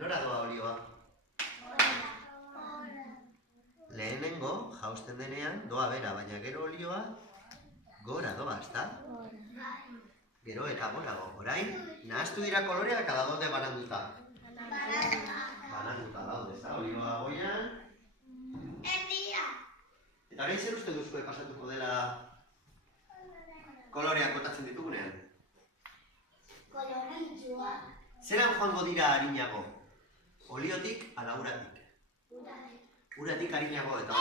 Nora doa olioa? Lehenengo, jausten denean, doa bera, baina gero olioa gora doa, ezta? Gero eta gorago. Orain, nahaztu dira koloreak ala daude bananduta? Bananduta daude, ezta? Olioa goian. Eta orain zer uste duzue pasatuko dela koloreak botatzen ditugunean? Koloritxua. Zeran joango dira harinago? Oliotik ala uratik? Uratik harinago eta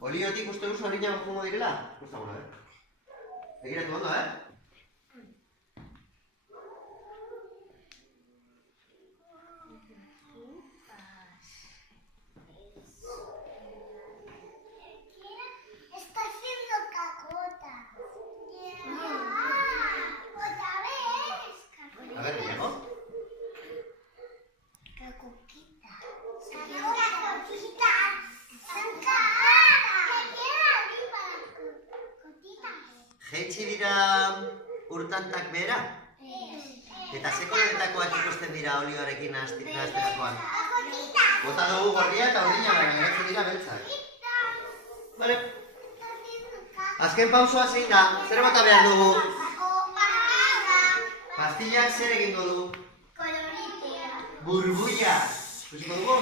oliotik uste duzu harinago joango direla? Gusta guna, Begiratu ondo, Está haciendo cacota. Otra vez. A ver, Diego. Cacoquita. Cacoquitas. Son caras. ¿Qué queda arriba las cocotitas? Jaitsi dira urtantak behera? Eta ze koloretakoak ikusten dira olioarekin nahazterakoan? Bota dugu gorria eta urdina, baina geratzen dira beltzak. Vale. Azken pausoa zein da? Zer bota behar dugu? Pastillak zer egingo du? Coloritea. Burbuiak. Ikusiko dugu?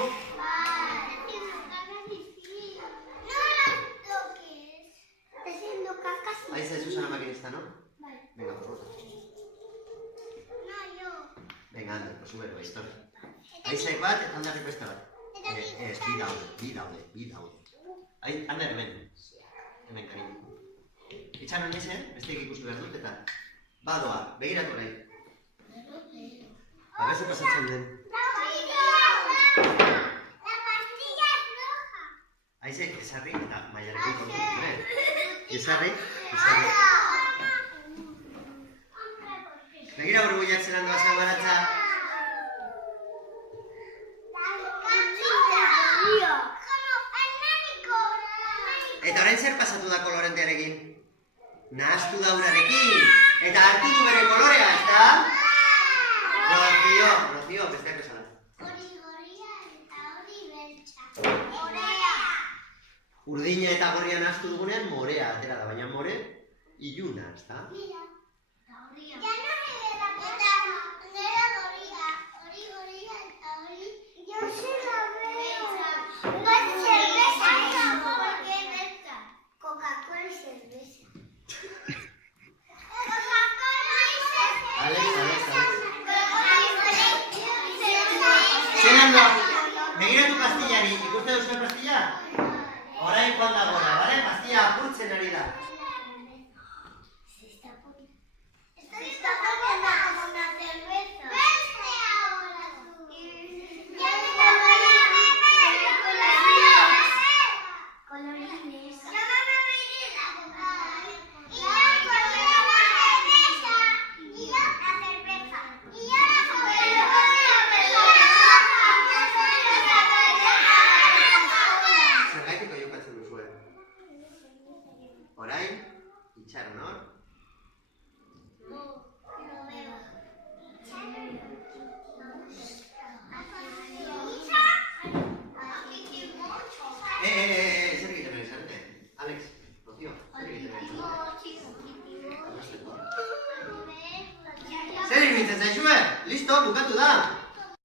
No las toques. Está haciendo cacas. Aiza ez Susana maquinista, ¿no? Vale. Venga, pues bota. No, yo. Venga, ande, pues subero, historia. Aizaik bat, eta handarrik beste bat. Ez, bi daude. Ander, hemen. Hemen, karin. Itxaron ezen, besteik ikustu behar dut, eta badoa, begiratu nahi. Beze pasatzen den. La pastilla es roja. Aizek, esarri, eta maiarekin kontu. Esarri. Begira burbuiak zelan doazan baratza. Eta orain zer pasatu da kolorentearekin? Nahaztu da urarekin. Eta hartu du bere kolorea, ezta? Rocío, besteak esala. Hori gorria eta hori beltza. Morea. Urdina eta gorria nahaztu dugunean morea atera da, baina more iluna, ezta? Mira. Ya no se ve la pelota. Nera gorria. Hori gorria eta hori. Yo sí la veo. No es cerveza. ¿Por qué beltza? Coca-Cola y cerveza. Coca-Cola y cerveza. Alex. Zelan da, begiratu pastillari, ikuste duzu pastilla? Orain joan da gora, bale? Pastilla apurtzen ari da. Se está poniendo como una cerveza. Vete ahora tú. Ya me la voy a beber. Colorines. Ya me bebí la coca. Y ya me la cerveza. Y ya la cerveza. Y ya la Zergaitiko jokatzen duzue? Orain, itxaron hor. Zer egiten ari zarete? Alex, Rocío, zer egiten ari zarete? Zer iruditzen zaizue? Listo, bukatu da!